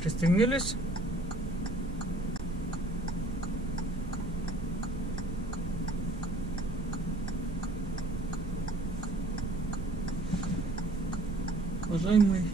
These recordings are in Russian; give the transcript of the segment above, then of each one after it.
Пристегнулись. Уважаемый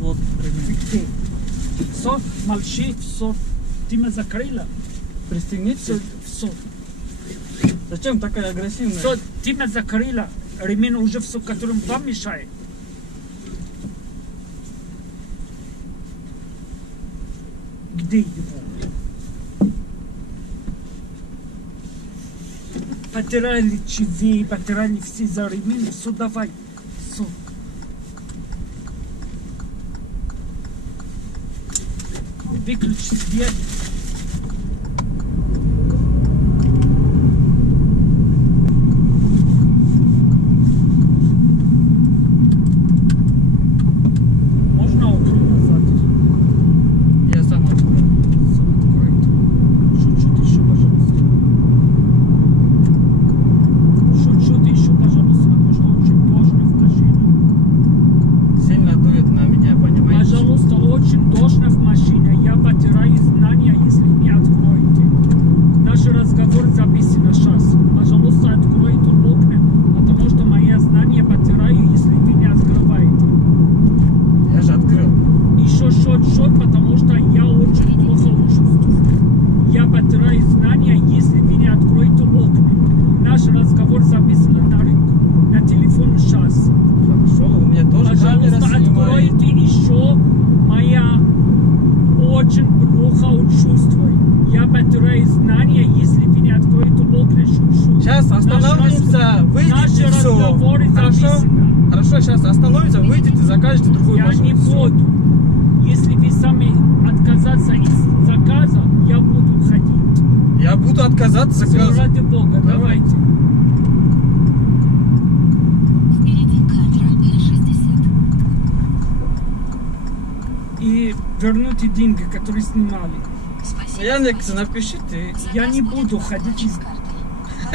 вот. Все, молчи, все. Ты меня закрыла. Пристегните. Все. Зачем такая агрессивная? Все, ты меня закрыла. Ремень уже все, которым вам мешает. Где его? Потеряли чивей, потеряли все за ремень. Все, давай. Все. Выключи свет. Можно окно назад? Я сам открою. Сам открой. Чуть-чуть еще, пожалуйста. Чуть-чуть еще, пожалуйста, потому что очень душно в машине. Сильно дует на меня, понимаете? Пожалуйста, очень душно в машине. Я потеряю знания, если не откроете. Наш разговор записан сейчас. Пожалуйста, откройте окна, потому что мои знания потеряю, если вы не открываете. Я же открыл. Еще шот, потому что я очень плохо чувствую. Я потеряю знания, если вы не откроете окна. Наш разговор записан на телефон сейчас. Хорошо, у меня тоже камера Пожалуйста, снимает. откройте еще. Моя очень плохо чувствую. Я потеряю знания, если вы не откроете окна. Сейчас остановимся, выйдите, все. Хорошо? Хорошо, сейчас остановимся, выйдите, закажете другую Я машину. не Всё. буду. Если вы сами отказаться из заказа, я буду ходить. Я буду отказаться Все, заказа. ради Бога, давайте. Впереди камера на 60. И верните деньги, которые снимали. Спасибо. Яндекс, напишите. Я не буду ходить из...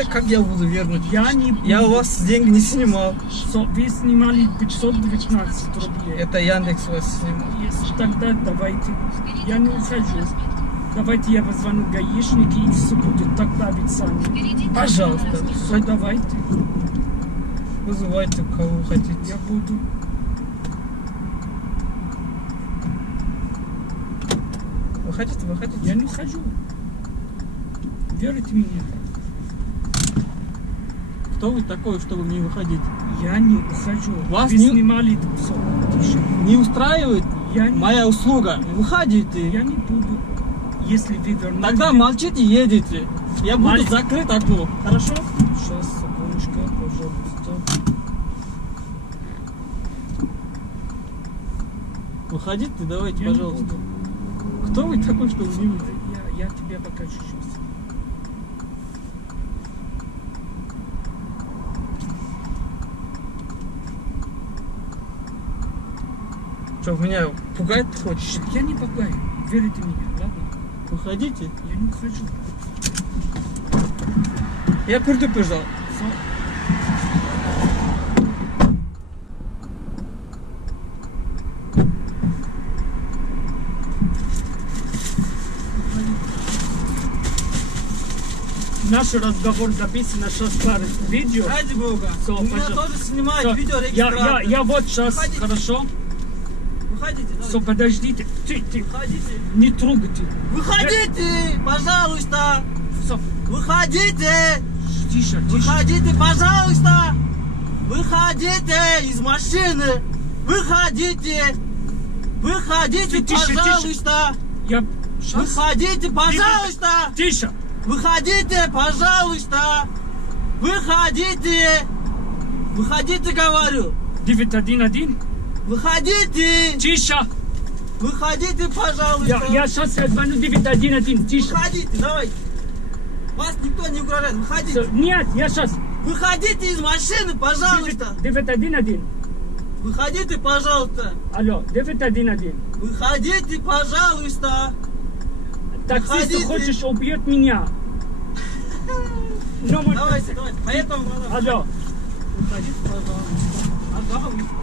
Как я буду вернуть? Я не буду. Я у вас деньги не снимал. Вы снимали 519 рублей. Это Яндекс вас снимал. Если тогда давайте. Я не ухожу. Давайте я позвоню гаишнику, и все будет тогда ведь сами. Пожалуйста. Все, давайте. Вызывайте, кого хотите. Я буду. Выходите, выходите. Я не ухожу. Верите мне? Кто вы такой, чтобы не выходить? Я не ухожу. Вас Вы не- снимали все. Тише. Не устраивает Я не... моя услуга? Выходите. Я не буду. Если вы вернете... Тогда молчите, едете. Я буду Мальчик. закрыть окно. Хорошо? Сейчас, секундочку, пожалуйста. Выходите, давайте, Я не пожалуйста. буду. Кто вы такой, чтобы не выйти? Я тебе покажу сейчас. Что, меня пугать хочешь? Я не пугаю. Верите мне, ладно? Выходите. Я не ухожу. Я предупреждал. Всё. Наш разговор записан на сейчас видео. Ради бога. Всё, У меня пожалуйста. тоже снимают Всё. видеорегистратор. Я вот сейчас, Выходите. хорошо? Выходите. Все, подождите. Ты, Выходите. не трогайте. Выходите, пожалуйста. Все, Выходите. тише, тише. Выходите, пожалуйста. Выходите из машины. Выходите. Выходите, Тише, пожалуйста. Я... Сейчас. Выходите, пожалуйста. Тише. Выходите, пожалуйста. Выходите. Выходите, говорю. 911. Выходите. Тише. Выходите, пожалуйста. Я сейчас звоню 911. Тише. Выходите, давайте. Вас никто не угрожает. Выходите. Нет, я сейчас. Выходите из машины, пожалуйста. 911. Выходите, пожалуйста. Алло, 911. Выходите, пожалуйста. Таксист, Выходите. хочешь, убьет меня. Давайте, давайте. Поэтому... Алло. Выходите, пожалуйста. Пожалуйста.